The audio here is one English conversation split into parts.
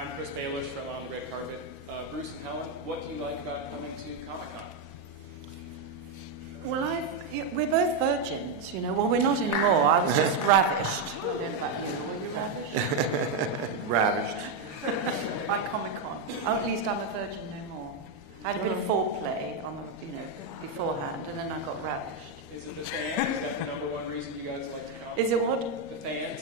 I'm Chris Baelish from On the Red Carpet. Bruce and Helen, what do you like about coming to Comic-Con? Well, we're both virgins, you know. Well, we're not anymore. I was just ravished. I don't know about you. Were you ravished? Ravished. By Comic-Con. Oh, at least I'm a virgin no more. I had a bit of foreplay on the, beforehand, and then I got ravished. Is it the fans? Is that the number one reason you guys like to come? Is it what? The fans?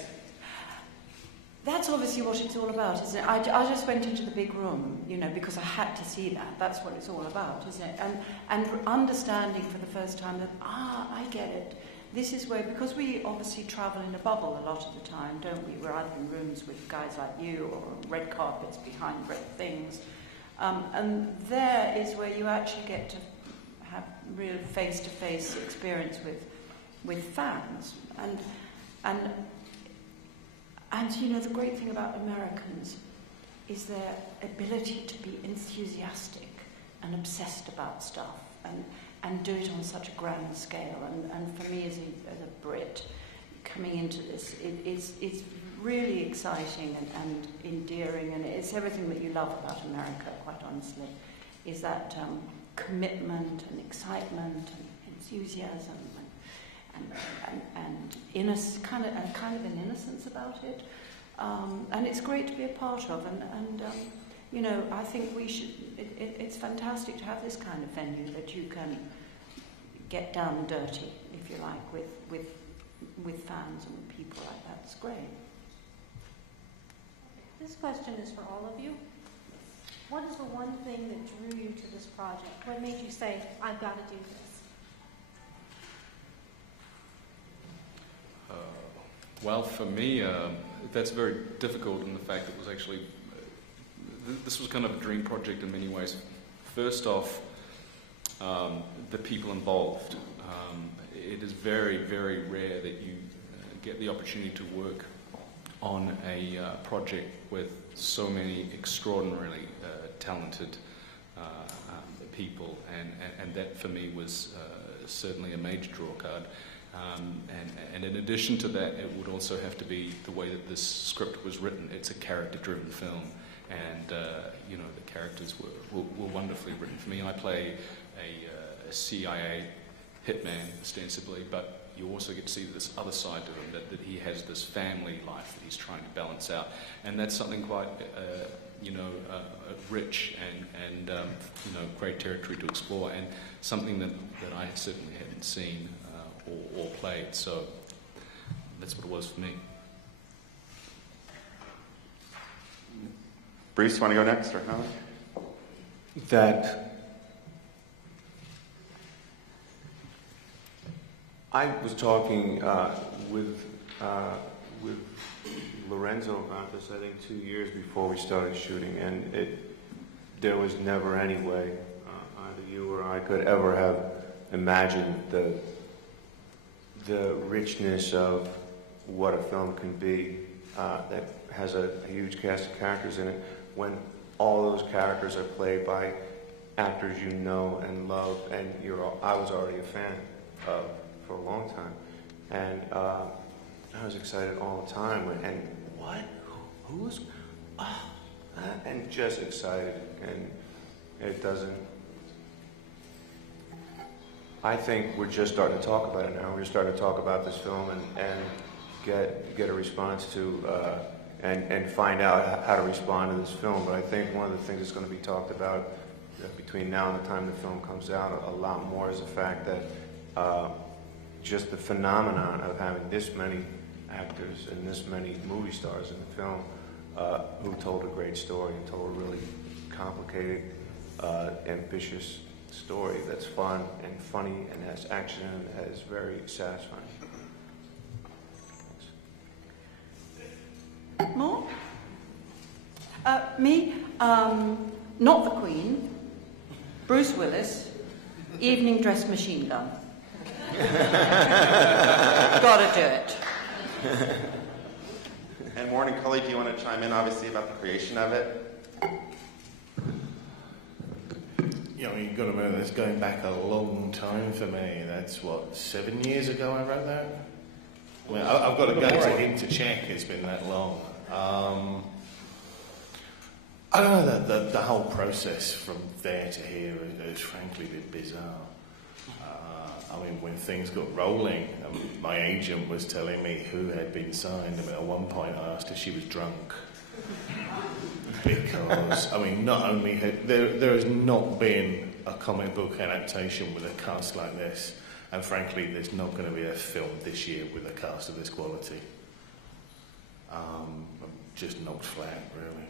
That's obviously what it's all about, isn't it? I just went into the big room, because I had to see that. That's what it's all about, isn't it? And understanding for the first time that, I get it. This is where, because we obviously travel in a bubble a lot of the time, don't we? We're either in rooms with guys like you or red carpets behind red things. And there is where you actually get to have real face-to-face experience with fans. And the great thing about Americans is their ability to be enthusiastic and obsessed about stuff and do it on such a grand scale. And for me as a Brit, coming into this, it's really exciting and endearing, and it's everything that you love about America, quite honestly, is that commitment and excitement and enthusiasm and kind of an innocence about it, and it's great to be a part of. And I think we should. It's fantastic to have this kind of venue that you can get down and dirty, if you like, with fans and with people like that. It's great. This question is for all of you. What is the one thing that drew you to this project? What made you say, I've got to do this? Well, for me, that's very difficult in the fact that it was actually, this was kind of a dream project in many ways. First off, the people involved. It is very, very rare that you get the opportunity to work on a project with so many extraordinarily talented people, and that for me was certainly a major draw card. And in addition to that, it would also have to be the way that this script was written. It's a character-driven film, and the characters were wonderfully written. For me, I play a CIA hitman, ostensibly, but you also get to see this other side to him, that he has this family life that he's trying to balance out, and that's something quite rich and great territory to explore, and something that I certainly hadn't seen or played. So that's what it was for me. Bruce, you want to go next, or Helen? That I was talking with Lorenzo about this, I think 2 years before we started shooting, and there was never any way either you or I could ever have imagined the richness of what a film can be that has a huge cast of characters in it, when all those characters are played by actors you know and love, and I was already a fan of for a long time, and I was excited all the time. And what? Who's? Oh, and just excited, and it doesn't. I think we're just starting to talk about it now. We're starting to talk about this film and get a response to and find out how to respond to this film. But I think one of the things that's going to be talked about between now and the time the film comes out a lot more is the fact that just the phenomenon of having this many actors and this many movie stars in the film who told a great story and told a really complicated, ambitious story that's fun and funny and has action and is very satisfying. More? Me? Not the Queen. Bruce Willis. Evening dress machine gun. Gotta do it. And Warren and Cully, do you want to chime in, obviously, about the creation of it? You've got to remember, it's going back a long time for me. That's, 7 years ago I wrote that? I mean, I've got to go to him to check. It's been that long. I don't know, the whole process from there to here is frankly a bit bizarre. I mean, when things got rolling, my agent was telling me who had been signed, and at one point I asked if she was drunk. Because, I mean, not only there has not been a comic book adaptation with a cast like this, and frankly, there's not going to be a film this year with a cast of this quality. I'm just knocked flat, really.